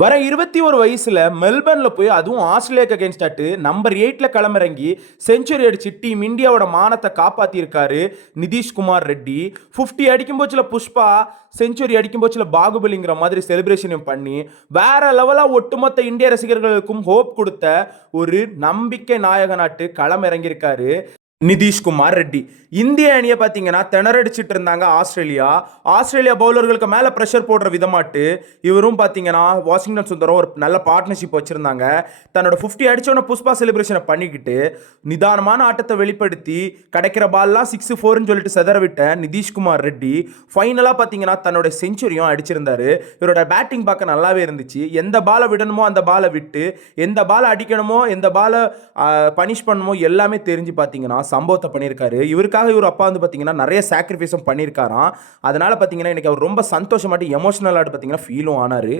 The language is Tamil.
வர 21 வயசுல மெல்பர்ன்ல போய் அதுவும் ஆஸ்திரேலியாக்கு அகைன்ஸ்ட் ஆட்டு நம்பர் 8ல களமிறங்கி செஞ்சுரி அடிச்சு டீம் இந்தியாவோட மானத்தை காப்பாத்தியிருக்காரு நிதிஷ்குமார் ரெட்டி. 50 அடிக்கும் போச்சுல புஷ்பா, செஞ்சுரி அடிக்கும் போச்சுல பாகுபலிங்கிற மாதிரி செலிப்ரேஷனையும் பண்ணி வேற லெவலா ஒட்டுமொத்த இந்திய ரசிகர்களுக்கும் ஹோப் கொடுத்த ஒரு நம்பிக்கை நாயகனாட்டு களம் இறங்கியிருக்காரு நிதிஷ்குமார் ரெட்டி. இந்திய அணியை பார்த்தீங்கன்னா திணறடிச்சிட்டு இருந்தாங்க ஆஸ்திரேலியா பவுலர்களுக்கு மேலே ப்ரெஷர் போடுற விதமாட்டு இவரும் பார்த்தீங்கன்னா வாஷிங்டன் சுந்தரம் ஒரு நல்ல பார்ட்னர்ஷிப் வச்சுருந்தாங்க. தன்னோட 50 அடிச்சோட புஷ்பா செலிப்ரேஷனை பண்ணிக்கிட்டு நிதானமான ஆட்டத்தை வெளிப்படுத்தி கிடைக்கிற பால்லாம் 6-4ன்னு சொல்லிட்டு செதற விட்ட நிதிஷ்குமார் ரெட்டி ஃபைனலாக பார்த்தீங்கன்னா தன்னோட செஞ்சுரியும் அடிச்சிருந்தாரு. இவரோட பேட்டிங் பார்க்க நல்லாவே இருந்துச்சு. எந்த பாலை விடணுமோ அந்த பாலை விட்டு, எந்த பாலை அடிக்கணுமோ எந்த பாலை பனிஷ் பண்ணணுமோ எல்லாமே தெரிஞ்சு பார்த்தீங்கன்னா சம்பவத்தை பண்ணியிருக்காரு. இவருக்காக இவர் அப்பா வந்து பார்த்தீங்கன்னா நிறைய சாக்ரிஃபைஸும் பண்ணியிருக்காராம். அதனால பார்த்தீங்கன்னா இன்னைக்கு அவர் ரொம்ப சந்தோஷமாட்டி எமோஷனலாக பார்த்தீங்கன்னா ஃபீலும் ஆனார்.